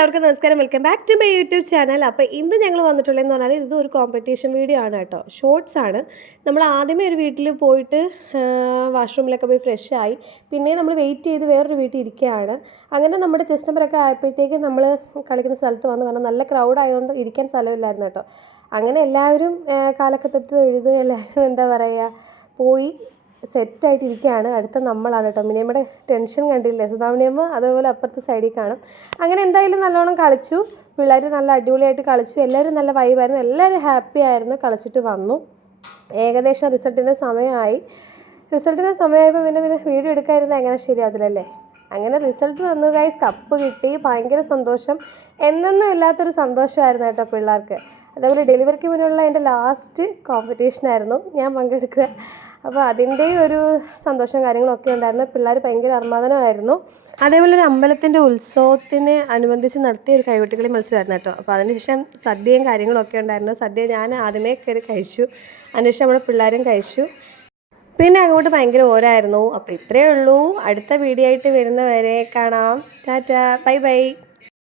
എല്ലാവർക്കും നമസ്കാരം. Welcome back to my YouTube channel. അപ്പോൾ ഇന്ന് ഞങ്ങൾ വന്നിട്ടുള്ളതെന്ന് പറഞ്ഞാൽ ഇത് ഒരു കോമ്പറ്റീഷൻ വീഡിയോ ആണ് കേട്ടോ. ഷോർട്സ് ആണ്. നമ്മൾ ആദ്യമേ ഒരു വീട്ടിൽ പോയിട്ട് വാഷ്റൂമിലൊക്കെ പോയി ഫ്രഷ് ആയി, പിന്നെ നമ്മൾ വെയിറ്റ് ചെയ്ത് വേറൊരു വീട്ടിൽ ഇരിക്കുകയാണ്. അങ്ങനെ നമ്മുടെ ചെസ്റ്റ് നമ്പറൊക്കെ ആയപ്പോഴത്തേക്ക് നമ്മൾ കളിക്കുന്ന സ്ഥലത്ത് വന്ന് പറഞ്ഞാൽ നല്ല ക്രൗഡ് ആയതുകൊണ്ട് ഇരിക്കാൻ സ്ഥലമില്ലായിരുന്നു കേട്ടോ. അങ്ങനെ എല്ലാവരും കാലൊക്കെ തൊട്ട് തൊഴുത് എല്ലാവരും എന്താ പറയുക പോയി സെറ്റായിട്ടിരിക്കുകയാണ്. അടുത്ത നമ്മളാണ് കേട്ടോ. മിനിയമ്മയുടെ ടെൻഷൻ കണ്ടില്ലേ സുധാമണിയമ്മ, അതുപോലെ അപ്പുറത്തെ സൈഡിൽ കാണും. അങ്ങനെ എന്തായാലും നല്ലോണം കളിച്ചു. പിള്ളേർ നല്ല അടിപൊളിയായിട്ട് കളിച്ചു. എല്ലാവരും നല്ല വൈബായിരുന്നു, എല്ലാവരും ഹാപ്പി ആയിരുന്നു. കളിച്ചിട്ട് വന്നു. ഏകദേശം റിസൾട്ടിൻ്റെ സമയമായപ്പോൾ പിന്നെ വീഡിയോ എടുക്കാതിരുന്നത് എങ്ങനെ ശരിയാതില്ലല്ലേ. അങ്ങനെ റിസൾട്ട് വന്നു ഗൈസ്. കപ്പ് കിട്ടി, ഭയങ്കര സന്തോഷം. എന്നൊന്നും ഇല്ലാത്തൊരു സന്തോഷമായിരുന്നു കേട്ടോ പിള്ളേർക്ക്. അതേപോലെ ഡെലിവറിക്ക് മുന്നുള്ള എൻ്റെ ലാസ്റ്റ് കോമ്പറ്റീഷനായിരുന്നു ഞാൻ പങ്കെടുക്കുക. അപ്പോൾ അതിൻ്റെ ഒരു സന്തോഷം കാര്യങ്ങളൊക്കെ ഉണ്ടായിരുന്നു. പിള്ളേർ ഭയങ്കര അർമാദനമായിരുന്നു. അതേപോലെ ഒരു അമ്പലത്തിൻ്റെ ഉത്സവത്തിന് അനുബന്ധിച്ച് നടത്തിയ ഒരു കൈകൊട്ടിക്കളി മത്സരമായിരുന്നു കേട്ടോ. അപ്പോൾ അതിനുശേഷം സദ്യയും കാര്യങ്ങളൊക്കെ ഉണ്ടായിരുന്നു. സദ്യ ഞാൻ ആദ്യമേ കയറി കഴിച്ചു, അതിനുശേഷം നമ്മുടെ പിള്ളേരും കഴിച്ചു. പിന്നെ അങ്ങോട്ട് ഭയങ്കര ഓരായിരുന്നു. അപ്പോൾ ഇത്രയേ ഉള്ളൂ. അടുത്ത വീഡിയോ ആയിട്ട് വരുന്നവരെ കാണാം. Tata, bye bye.